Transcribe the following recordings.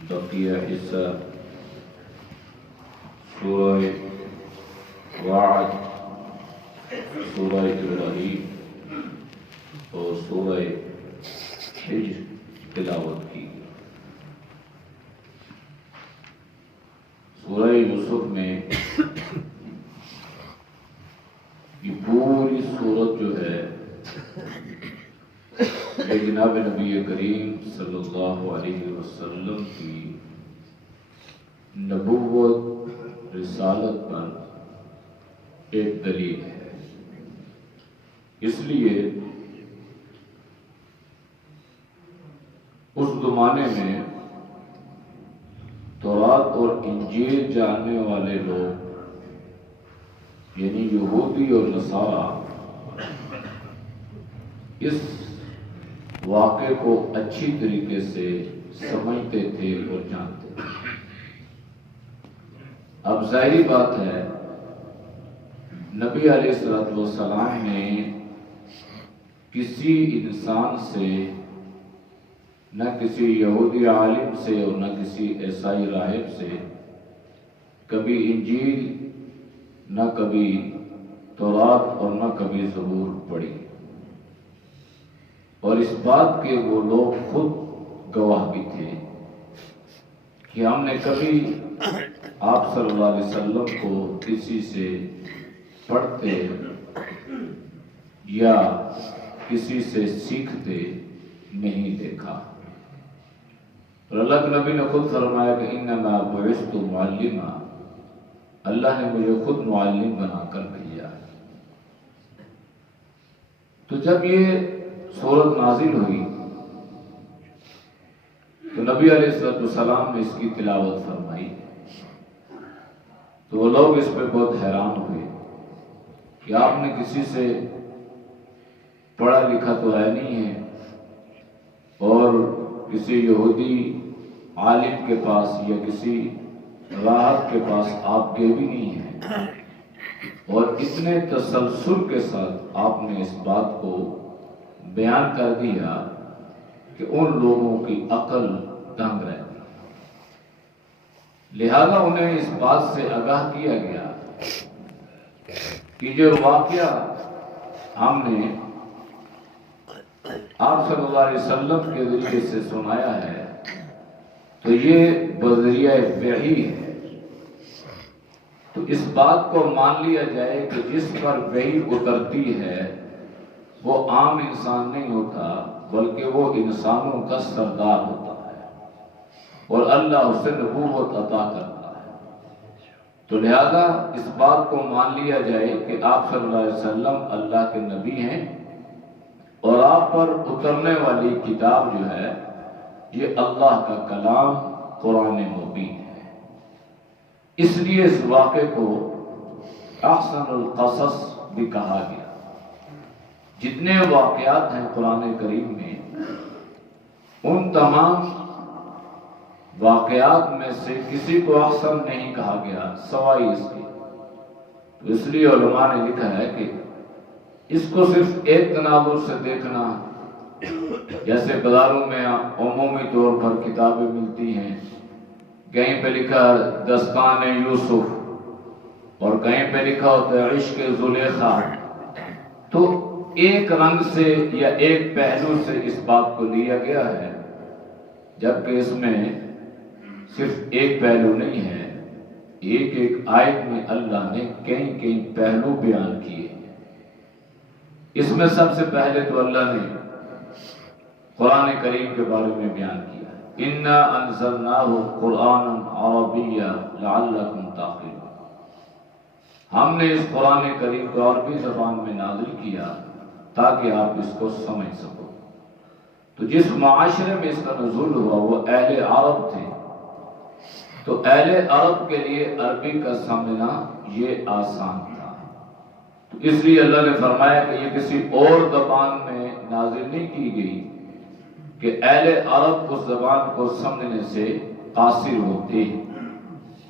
بقیہ حصہ سورہ وعد، سورہ ابراہیم اور سورہ حجر تلاوت کی۔ سورہ یوسف میں یہ پوری سورت جو ہے یہ جناب نبی کریم صلی اللہ علیہ وسلم کی نبوت رسالت پر ایک دلیل ہے۔ اس لیے اس زمانے میں تورات اور انجیل جاننے والے لوگ یعنی یہودی اور نصارہ اس واقعے کو اچھی طریقے سے سمجھتے تھے اور جانتے تھے۔ اب ظاہری بات ہے نبی علیہ السلام نے کسی انسان سے، نہ کسی یہودی عالم سے اور نہ کسی عیسائی راہب سے کبھی انجیل، نہ کبھی تورات اور نہ کبھی زبور پڑھی، اور اس بات کے وہ لوگ خود گواہ بھی تھے کہ ہم نے کبھی آپ صلی اللہ علیہ وسلم کو کسی سے پڑھتے یا کسی سے سیکھتے نہیں دیکھا۔ اور اللہ کے نبی نے خود فرمایا کہ انما بعثت معلما، اللہ نے مجھے خود معلم بنا کر بھیجا۔ تو جب یہ سورت نازل ہوئی تو نبی علیہ السلام نے اس کی تلاوت فرمائی، تو وہ لوگ اس پہ بہت حیران ہوئے کہ آپ نے کسی سے پڑھا لکھا تو ہے نہیں ہے، اور کسی یہودی عالم کے پاس یا کسی راہب کے پاس آپ گئے بھی نہیں ہیں، اور اتنے تسلسل کے ساتھ آپ نے اس بات کو بیان کر دیا کہ ان لوگوں کی عقل دنگ رہ گئی۔ لہذا انہیں اس بات سے آگاہ کیا گیا کہ جو واقعہ ہم نے آپ صلی اللہ علیہ وسلم کے ذریعے سے سنایا ہے تو یہ بذریعہ وحی ہے، تو اس بات کو مان لیا جائے کہ جس پر وحی اترتی ہے وہ عام انسان نہیں ہوتا، بلکہ وہ انسانوں کا سردار ہوتا ہے اور اللہ اسے نبوت عطا کرتا ہے۔ تو لہذا اس بات کو مان لیا جائے کہ آپ صلی اللہ علیہ وسلم اللہ کے نبی ہیں، اور آپ پر اترنے والی کتاب جو ہے یہ اللہ کا کلام قرآن مبین ہے۔ اس لیے اس واقعے کو احسن القصص بھی کہا گیا۔ جتنے واقعات ہیں قرآن کریم میں، ان تمام واقعات میں سے کسی کو احسن نہیں کہا گیا سوائے اس کے۔ تو اس لیے علماء نے لکھا ہے کہ اس کو صرف ایک تناظر سے دیکھنا، جیسے بازاروں میں عمومی طور پر کتابیں ملتی ہیں، کہیں پہ لکھا دستان یوسف اور کہیں پہ لکھا ہوتا ہے عشق زلیخا، تو ایک رنگ سے یا ایک پہلو سے اس بات کو لیا گیا ہے، جبکہ اس میں صرف ایک پہلو نہیں ہے، ایک ایک آیت میں اللہ نے کئی کئی پہلو بیان کیے ہیں۔ اس میں سب سے پہلے تو اللہ نے قرآن کریم کے بارے میں بیان کیا، اِنَّا أَنزَلْنَاهُ قُرْآنًا عَرَبِيًّا لَعَلَّكُمْ تَعْقِلُونَ، ہم نے اس قرآن کریم کو عربی زبان میں نازل کیا تاکہ آپ اس کو سمجھ سکو۔ تو جس معاشرے میں اس کا نزول ہوا وہ اہل عرب تھے، تو اہل عرب کے لیے عربی کا سمجھنا یہ آسان تھا، تو اس لیے اللہ نے فرمایا کہ یہ کسی اور زبان میں نازل نہیں کی گئی کہ اہل عرب اس زبان کو سمجھنے سے قاصر ہوتے،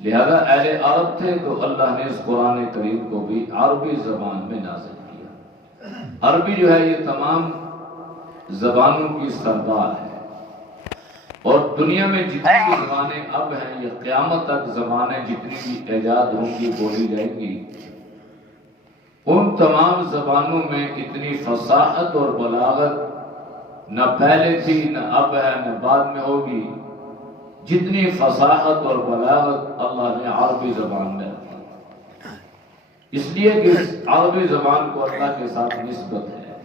لہذا اہل عرب تھے تو اللہ نے اس قرآن کریم کو بھی عربی زبان میں نازل کیا۔ عربی جو ہے یہ تمام زبانوں کی سردار ہے، اور دنیا میں جتنی بھی زبانیں اب ہیں، یہ قیامت تک زبانیں جتنی بھی ایجاد ہوں گی، بولی جائیں گی، ان تمام زبانوں میں اتنی فصاحت اور بلاغت نہ پہلے تھی، نہ اب ہے، نہ بعد میں ہوگی، جتنی فصاحت اور بلاغت اللہ نے عربی زبان میں رکھی۔ اس لیے کہ اس عربی زبان کو اللہ کے ساتھ نسبت ہے۔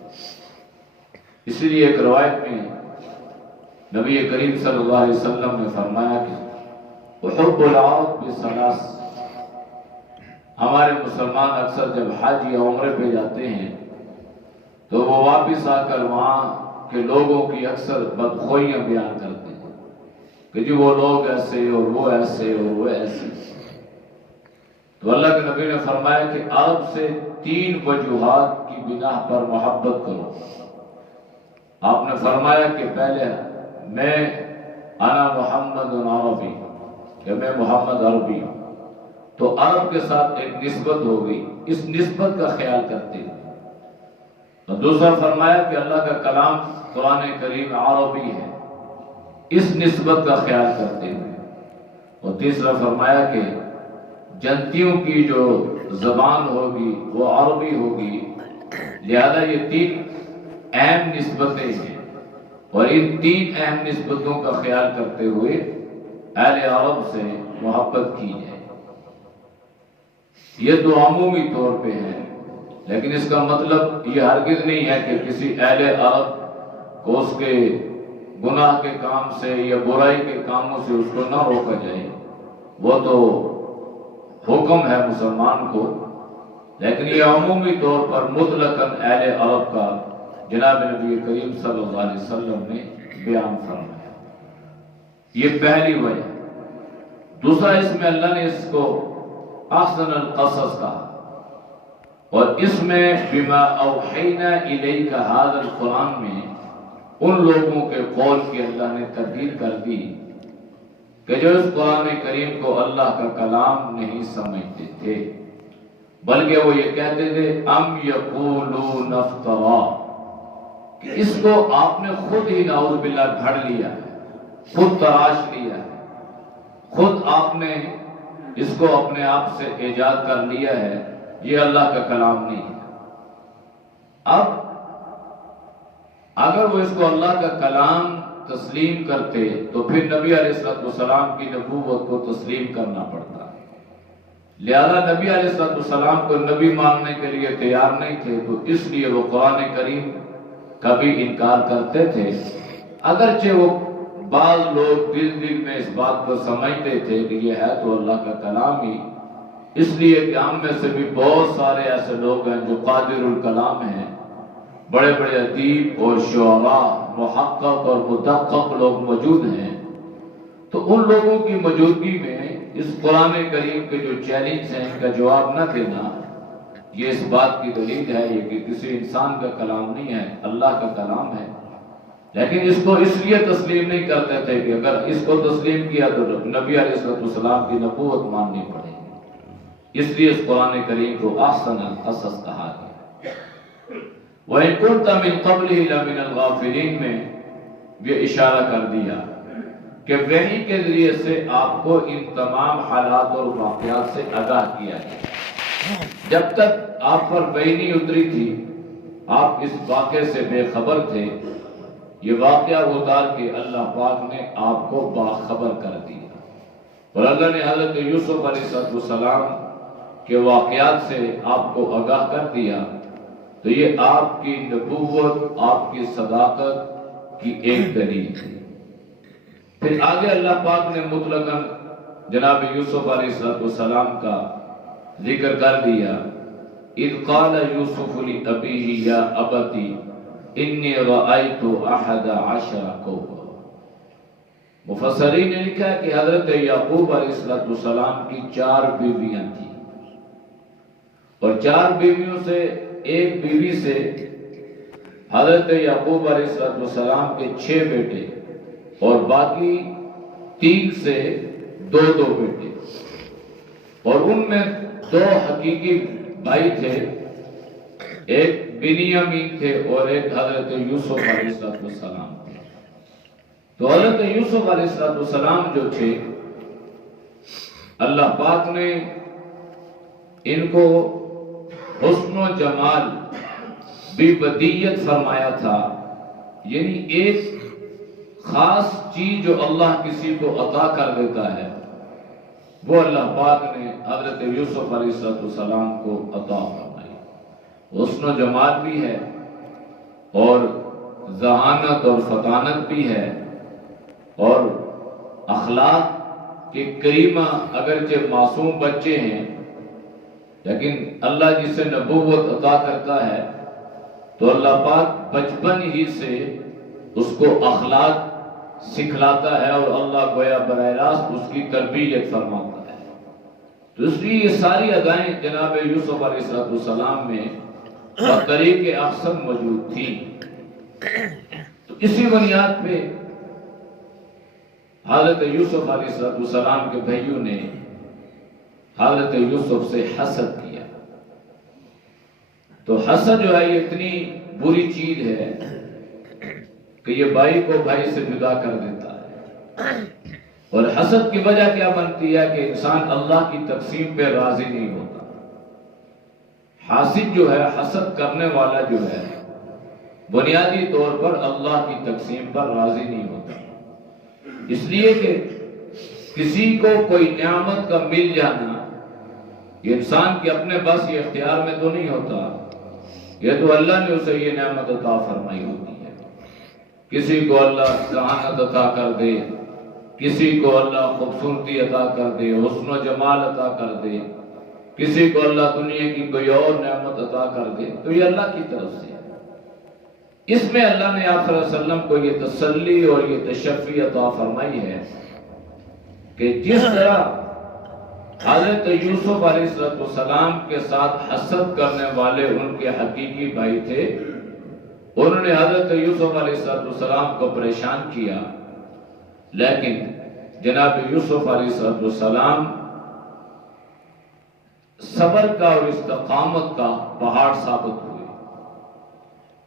اس لیے ایک روایت میں نبی کریم صلی اللہ علیہ وسلم نے فرمایا کہ احب العرب بثلاث، ہمارے مسلمان اکثر جب حج یا عمرے پہ جاتے ہیں تو وہ واپس آ کر وہاں کے لوگوں کی اکثر بدخوئیاں بیان کرتے ہیں کہ جی وہ لوگ ایسے اور وہ ایسے اور وہ ایسے۔ تو اللہ کے نبی نے فرمایا کہ عرب سے 3 وجوہات کی بنا پر محبت کرو۔ آپ نے فرمایا کہ پہلے میں انا محمد عربی، کہ میں محمد عربی ہوں، تو عرب کے ساتھ ایک نسبت ہو گئی، اس نسبت کا خیال کرتے ہیں۔ اور دوسرا فرمایا کہ اللہ کا کلام قرآن کریم عربی ہے، اس نسبت کا خیال کرتے ہیں۔ اور تیسرا فرمایا کہ جنتیوں کی جو زبان ہوگی وہ عربی ہوگی، لہذا یہ 3 اہم نسبتیں ہیں، اور ان 3 اہم نسبتوں کا خیال کرتے ہوئے اہل عرب سے محبت کی جائے۔ یہ تو عمومی طور پہ ہے، لیکن اس کا مطلب یہ ہرگز نہیں ہے کہ کسی اہل عرب کو اس کے گناہ کے کام سے یا برائی کے کاموں سے اس کو نہ روکا جائے، وہ تو حکم ہے مسلمان کو، لیکن یہ عمومی طور پر مطلقاً اہل عرب کا جناب نبی کریم صلی اللہ علیہ وسلم نے بیان فرمایا۔ یہ پہلی وجہ۔ دوسرا، اس میں اللہ نے اس کو احسن القصص کہا، اور اس میں بما اوحینا الیک ھذا القرآن میں ان لوگوں کے قول کی اللہ نے تردید کر دی کہ جو اس قرآن کریم کو اللہ کا کلام نہیں سمجھتے تھے، بلکہ وہ یہ کہتے تھے ام یقولون افترا، کہ اس کو آپ نے خود ہی نعوذ باللہ گھڑ لیا ہے، خود تراش لیا ہے، خود آپ نے اس کو اپنے آپ سے ایجاد کر لیا ہے، یہ اللہ کا کلام نہیں ہے۔ اب اگر وہ اس کو اللہ کا کلام تسلیم کرتے تو پھر نبی علیہ السلام کی نبوت کو تسلیم کرنا پڑتا، لہذا نبی علیہ السلام کو نبی ماننے کے لیے تیار نہیں تھے، تو اس لیے وہ قرآن کریم کا بھی انکار کرتے تھے، اگرچہ وہ بعض لوگ دل میں اس بات کو سمجھتے تھے کہ یہ ہے تو اللہ کا کلام ہی، اس لیے کہ ہم میں سے بھی بہت سارے ایسے لوگ ہیں جو قادر الکلام ہیں، بڑے بڑے ادیب اور شعراء، محقق اور مدقق لوگ موجود ہیں، تو ان لوگوں کی موجودگی میں اس قرآن کریم کے جو چیلنج ہیں ان کا جواب نہ دینا، یہ اس بات کی دلیل ہے یہ کہ کسی انسان کا کلام نہیں ہے، اللہ کا کلام ہے۔ لیکن اس کو اس لیے تسلیم نہیں کرتے تھے کہ اگر اس کو تسلیم کیا تو نبی علیہ السلام کی نبوت ماننی پڑے گی، اس لیے اس قرآن کریم کو احسن القصص کہا گیا۔ وَإِن كُنْتَ مِن قَبْلِهِ لَمِنَ الْغَافِلِينَ میں یہ اشارہ کر دیا کہ وحی کے ذریعے سے آپ کو ان تمام حالات اور واقعات سے آگاہ کیا گیا۔ جب تک آپ پر وحی نہیں اتری تھی آپ اس واقعے سے بے خبر تھے، یہ واقعہ اتار کے اللہ پاک نے آپ کو باخبر کر دیا، اور اللہ نے حضرت یوسف علیہ السلام کے واقعات سے آپ کو آگاہ کر دیا، تو یہ آپ کی نبوت، آپ کی صداقت کی ایک دلیل تھی۔ پھر آگے اللہ پاک نے مطلقاً جناب یوسف علیہ السلام کا ذکر کر دیا، اذ قال یوسف لأبیہ یا ابتی انی رأیت 11 کوكبا۔ مفسرین نے لکھا ہے کہ حضرت یعقوب علیہ السلام کی 4 بیویاں تھیں، اور 4 بیویوں سے ایک بیوی سے حضرت یعقوب علیہ السلام کے 6 بیٹے، اور باقی 3 سے 2 بیٹے، اور ان میں 2 حقیقی بھائی تھے، ایک بنیامین تھے اور ایک حضرت یوسف علیہ السلام تھے۔ تو حضرت یوسف علیہ السلام جو تھے، اللہ پاک نے ان کو حسن و جمال بھی بدیت فرمایا تھا، یعنی ایک خاص چیز جو اللہ کسی کو عطا کر دیتا ہے وہ اللہ پاک نے حضرت یوسف علیہ السلام کو عطا فرمائی۔ حسن و جمال بھی ہے اور ذہانت اور فطانت بھی ہے، اور اخلاق کے کریمہ، اگرچہ معصوم بچے ہیں لیکن اللہ جسے نبوت عطا کرتا ہے تو اللہ پاک بچپن ہی سے اس کو اخلاق سکھلاتا ہے اور اللہ گویا براہ راست اس کی تربیت فرماتا ہے۔ تو اس لیے یہ ساری ادائیں جناب یوسف علیہ السلام میں طریق احسن موجود تھی۔ تو اسی بنیاد پہ حضرت یوسف علیہ السلام کے بھائیوں نے حضرت یوسف سے حسد کیا۔ تو حسد جو ہے یہ اتنی بری چیز ہے کہ یہ بھائی کو بھائی سے جدا کر دیتا ہے، اور حسد کی وجہ کیا بنتی ہے کہ انسان اللہ کی تقسیم پہ راضی نہیں ہوتا۔ حاسد جو ہے، حسد کرنے والا جو ہے، بنیادی طور پر اللہ کی تقسیم پر راضی نہیں ہوتا، اس لیے کہ کسی کو کوئی نعمت کا مل جانا یہ انسان کے اپنے بس یہ اختیار میں تو نہیں ہوتا، یہ تو اللہ نے اسے یہ نعمت عطا فرمائی ہوتی ہے۔ کسی کو اللہ ذہانت عطا کر دے، کسی کو اللہ خوبصورتی عطا کر دے، حسن و جمال عطا کر دے، کسی کو اللہ دنیا کی کوئی اور نعمت عطا کر دے، تو یہ اللہ کی طرف سے ہے۔ اس میں اللہ نے آپ صلی اللہ علیہ وسلم کو یہ تسلی اور یہ تشفی عطا فرمائی ہے کہ جس طرح حضرت یوسف علیہ السلام کے ساتھ حسد کرنے والے ان کے حقیقی بھائی تھے، انہوں نے حضرت یوسف علیہ السلام کو پریشان کیا، لیکن جناب یوسف علیہ السلام صبر کا اور استقامت کا پہاڑ ثابت ہوئے۔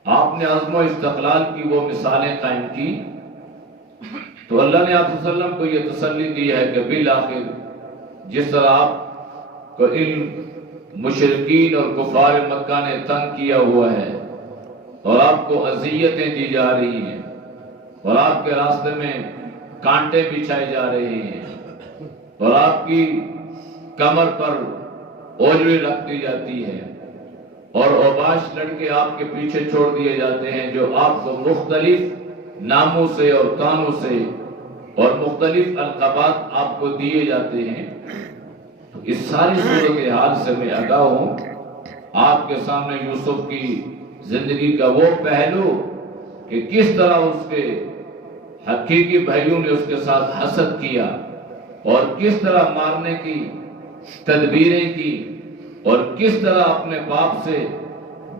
آپ نے عزم و استقلال کی وہ مثالیں قائم کی تو اللہ نے آپ صلی اللہ علیہ وسلم کو یہ تسلی دی ہے کہ بالآخر جس طرح آپ کو علم مشرکین اور کفار مکہ نے تنگ کیا ہوا ہے اور آپ کو اذیتیں دی جا رہی ہیں اور آپ کے راستے میں کانٹے بچھائے جا رہے ہیں اور آپ کی کمر پر اوجڑی رکھ دی جاتی ہے اور اوباش لڑکے آپ کے پیچھے چھوڑ دیے جاتے ہیں جو آپ کو مختلف ناموں سے اور تانوں سے اور مختلف القابات آپ کو دیے جاتے ہیں، تو اس ساری صورتحال سے میں آگاہ ہوں۔ آپ کے سامنے یوسف کی زندگی کا وہ پہلو کہ کس طرح اس کے حقیقی بھائیوں نے اس کے ساتھ حسد کیا اور کس طرح مارنے کی تدبیریں کی اور کس طرح اپنے باپ سے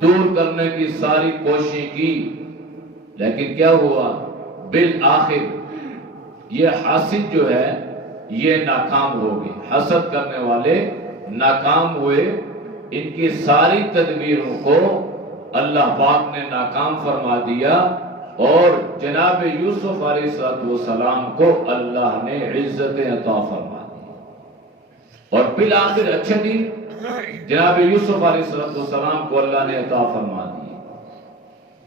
دور کرنے کی ساری کوششیں کی، لیکن کیا ہوا؟ بالآخر یہ حاسد جو ہے یہ ناکام ہو گئے، حسد کرنے والے ناکام ہوئے، ان کی ساری تدبیروں کو اللہ پاک نے ناکام فرما دیا اور جناب یوسف علیہ السلام کو اللہ نے عزت عطا فرما دی اور بالآخر اچھے دن جناب یوسف علیہ السلام کو اللہ نے عطا فرما دی۔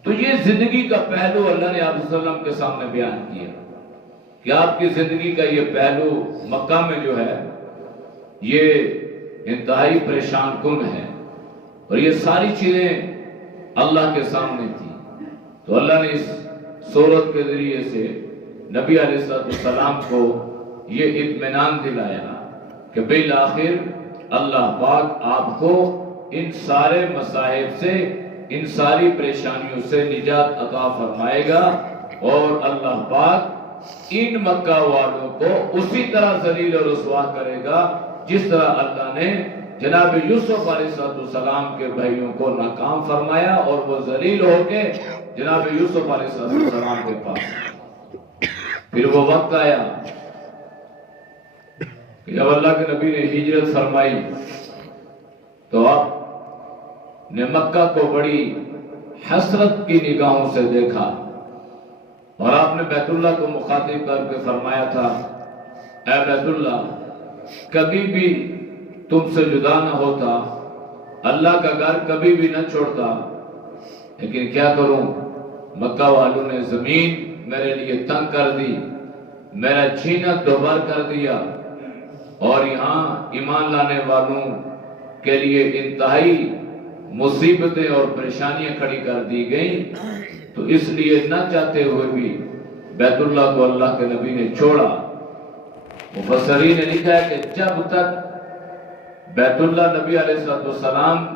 تو یہ زندگی کا پہلو اللہ نے آپ صلی اللہ علیہ وسلم کے سامنے بیان کیا کہ آپ کی زندگی کا یہ پہلو مکہ میں جو ہے یہ انتہائی پریشان کن ہے اور یہ ساری چیزیں اللہ کے سامنے تھی۔ تو اللہ نے اس سورت کے ذریعے سے نبی علیہ السلام کو یہ اطمینان دلایا کہ بالآخر اللہ پاک آپ کو ان سارے مصائب سے، ان ساری پریشانیوں سے نجات عطا فرمائے گا اور اللہ پاک ان مکہ والوں کو اسی طرح ذلیل اور رسوا کرے گا جس طرح اللہ نے جناب یوسف علیہ السلام کے بھائیوں کو ناکام فرمایا اور وہ ذلیل ہو کے جناب یوسف علیہ السلام کے پاس۔ پھر وہ وقت آیا کہ جب اللہ کے نبی نے ہجرت فرمائی تو آپ نے مکہ کو بڑی حسرت کی نگاہوں سے دیکھا اور آپ نے بیت اللہ کو مخاطب کر کے فرمایا تھا اے بیت اللہ کبھی بھی تم سے جدا نہ ہوتا، اللہ کا گھر کبھی بھی نہ چھوڑتا، لیکن کیا کروں مکہ والوں نے زمین میرے لیے تنگ کر دی، میرا چھینا دوبر کر دیا، اور یہاں ایمان لانے والوں کے لیے انتہائی مصیبتیں اور پریشانیاں کھڑی کر دی گئیں، تو اس لیے نہ چاہتے ہوئے بھی بیت اللہ کو اللہ کے نبی نے چھوڑا۔ مفسرین نے لکھا ہے کہ جب تک بیت اللہ نبی علیہ السلام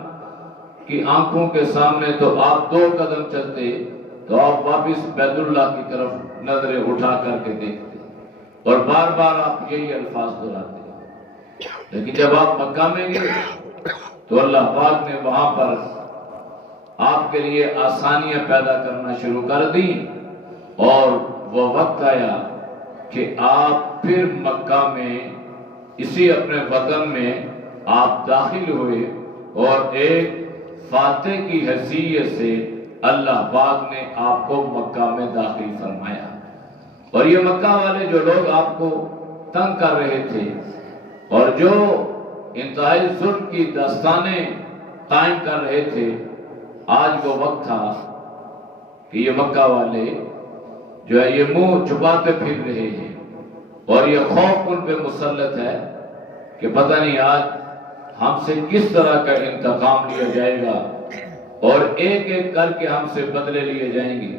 کی آنکھوں کے سامنے تو آپ 2 قدم چلتے تو آپ واپس بیت اللہ کی طرف نظریں اٹھا کر کے دیکھتے اور بار بار آپ یہی الفاظ دہراتے، لیکن جب آپ مکہ میں گئے تو اللہ پاک نے وہاں پر آپ کے لیے آسانیاں پیدا کرنا شروع کر دی، اور وہ وقت آیا کہ آپ پھر مکہ میں اسی اپنے وطن میں آپ داخل ہوئے، اور ایک فاتح کی حیثیت سے اللہ پاک نے آپ کو مکہ میں داخل فرمایا۔ اور یہ مکہ والے جو لوگ آپ کو تنگ کر رہے تھے اور جو انتہائی ظلم کی داستانیں قائم کر رہے تھے، آج وہ وقت تھا کہ یہ مکہ والے جو ہے یہ منہ چھپاتے پھر رہے ہیں، اور یہ خوف ان پہ مسلط ہے کہ پتہ نہیں آج ہم سے کس طرح کا انتقام لیا جائے گا، اور ایک ایک کر کے ہم سے بدلے لیے جائیں گے۔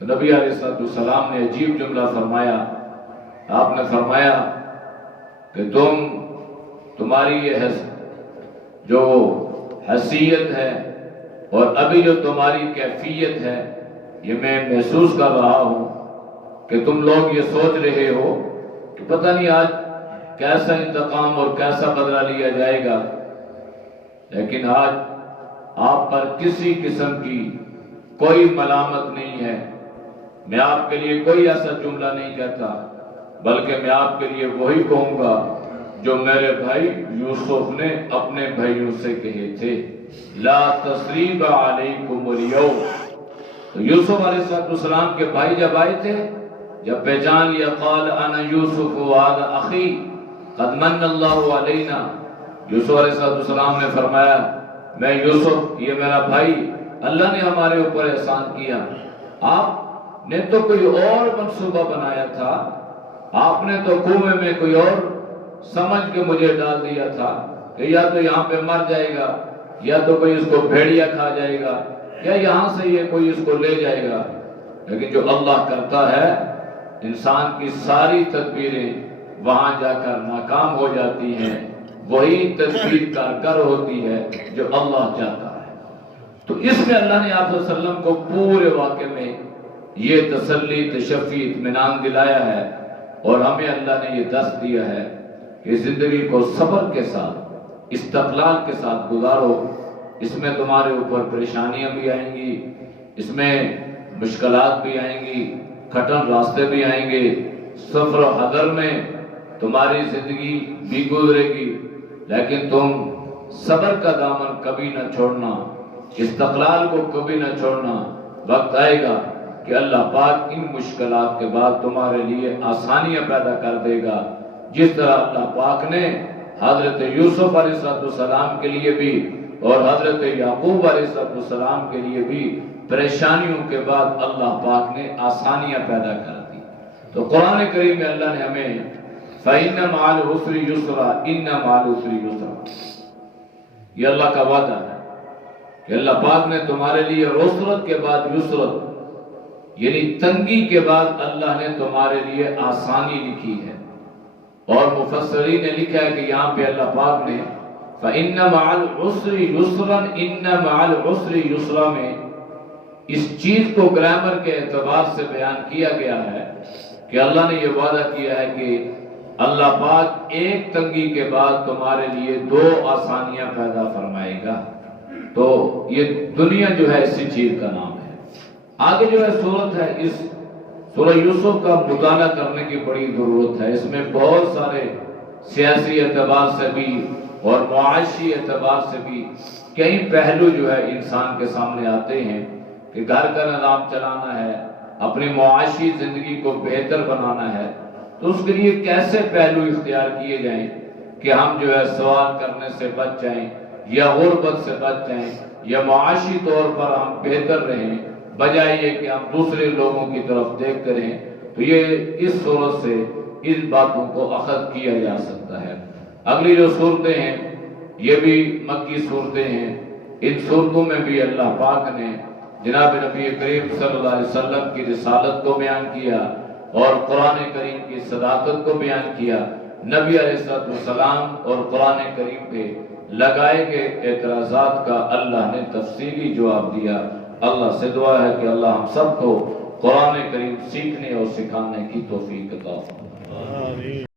نبی علیہ السلام نے عجیب جملہ فرمایا، آپ نے فرمایا کہ تمہاری یہ جو حیثیت ہے اور ابھی جو تمہاری کیفیت ہے، یہ میں محسوس کر رہا ہوں کہ تم لوگ یہ سوچ رہے ہو کہ پتہ نہیں آج کیسا انتقام اور کیسا بدلہ لیا جائے گا، لیکن آج آپ پر کسی قسم کی کوئی ملامت نہیں ہے۔ میں آپ کے لیے کوئی ایسا جملہ نہیں کہتا، بلکہ میں آپ کے لیے وہی کہوں گا جو میرے بھائی یوسف نے اپنے بھائیوں سے کہے تھے، لا تثریب علیکم اليوم۔ تو یوسف علیہ السلام کے بھائی جب آئے تھے، جب پہچان لیا، قال انا یوسف وهذا اخی قد من اللہ علینا، یوسف علیہ السلام نے فرمایا میں یوسف، یہ میرا بھائی، اللہ نے ہمارے اوپر احسان کیا۔ آپ نے تو کوئی اور منصوبہ بنایا تھا، آپ نے تو کنویں میں کوئی اور سمجھ کے مجھے ڈال دیا تھا کہ یا تو یہاں پہ مر جائے گا، یا تو کوئی اس کو بھیڑیا کھا جائے گا، یا یہاں سے یہ کوئی اس کو لے جائے گا، لیکن جو اللہ کرتا ہے انسان کی ساری تدبیریں وہاں جا کر ناکام ہو جاتی ہیں، وہی تدبیر کارگر ہوتی ہے جو اللہ چاہتا ہے۔ تو اس میں اللہ نے آپ صلی اللہ علیہ وسلم کو پورے واقعے میں یہ تسلی، تشفی، اطمینان دلایا ہے، اور ہمیں اللہ نے یہ درس دیا ہے کہ زندگی کو صبر کے ساتھ، استقلال کے ساتھ گزارو۔ اس میں تمہارے اوپر پریشانیاں بھی آئیں گی، اس میں مشکلات بھی آئیں گی، کھٹن راستے بھی آئیں گے، سفر و حضر میں تمہاری زندگی بھی گزرے گی، لیکن تم صبر کا دامن کبھی نہ چھوڑنا، استقلال کو کبھی نہ چھوڑنا۔ وقت آئے گا کہ اللہ پاک ان مشکلات کے بعد تمہارے لیے آسانیاں پیدا کر دے گا، جس طرح اللہ پاک نے حضرت یوسف علیہ السلام کے لیے بھی اور حضرت یعقوب علیہ السلام کے لیے بھی پریشانیوں کے بعد اللہ پاک نے آسانیاں پیدا کر دی۔ تو قرآن کریم میں اللہ نے ہمیں فَإِنَّ مَعَ الْعُسْرِ يُسْرًا إِنَّ مَعَ الْعُسْرِ يُسْرًا، یہ اللہ کا وعدہ ہے کہ اللہ پاک نے تمہارے لیے عسرت کے بعد یسرت، یعنی تنگی کے بعد اللہ نے تمہارے لیے آسانی لکھی ہے۔ اور مفسرین نے لکھا ہے کہ یہاں پہ اللہ پاک نے فَإِنَّ مَعَ الْعُسْرِ يُسْرًا إِنَّ مَعَ الْعُسْرِ يُسْرًا میں اس چیز کو گرامر کے اعتبار سے بیان کیا گیا ہے کہ اللہ نے یہ وعدہ کیا ہے کہ اللہ پاک ایک تنگی کے بعد تمہارے لیے 2 آسانیاں پیدا فرمائے گا۔ تو یہ دنیا جو ہے اسی چیز کا نام ہے۔ آگے جو ہے صورت ہے، اس سورہ یوسف کا مطالعہ کرنے کی بڑی ضرورت ہے۔ اس میں بہت سارے سیاسی اعتبار سے بھی اور معاشی اعتبار سے بھی کئی پہلو جو ہے انسان کے سامنے آتے ہیں کہ گھر کا نظام چلانا ہے، اپنی معاشی زندگی کو بہتر بنانا ہے تو اس کے لیے کیسے پہلو اختیار کیے جائیں کہ ہم جو ہے سوال کرنے سے بچ جائیں یا غربت سے بچ جائیں یا معاشی طور پر ہم بہتر رہیں بجائے یہ کہ ہم دوسرے لوگوں کی طرف دیکھ کریں. تو یہ اس صورت سے ان باتوں کو اخذ کیا جا سکتا ہے. اگلی جو صورتیں ہیں یہ بھی مکی صورتیں ہیں. ان صورتوں میں بھی اللہ پاک نے جناب نبی کریم صلی اللہ علیہ وسلم کی رسالت کو بیان کیا اور قرآن کریم کی صداقت کو بیان کیا. نبی علیہ السلام اور قرآن کریم پہ لگائے گئے اعتراضات کا اللہ نے تفصیلی جواب دیا. اللہ سے دعا ہے کہ اللہ ہم سب کو قرآن کریم سیکھنے اور سکھانے کی توفیق عطا فرمائے.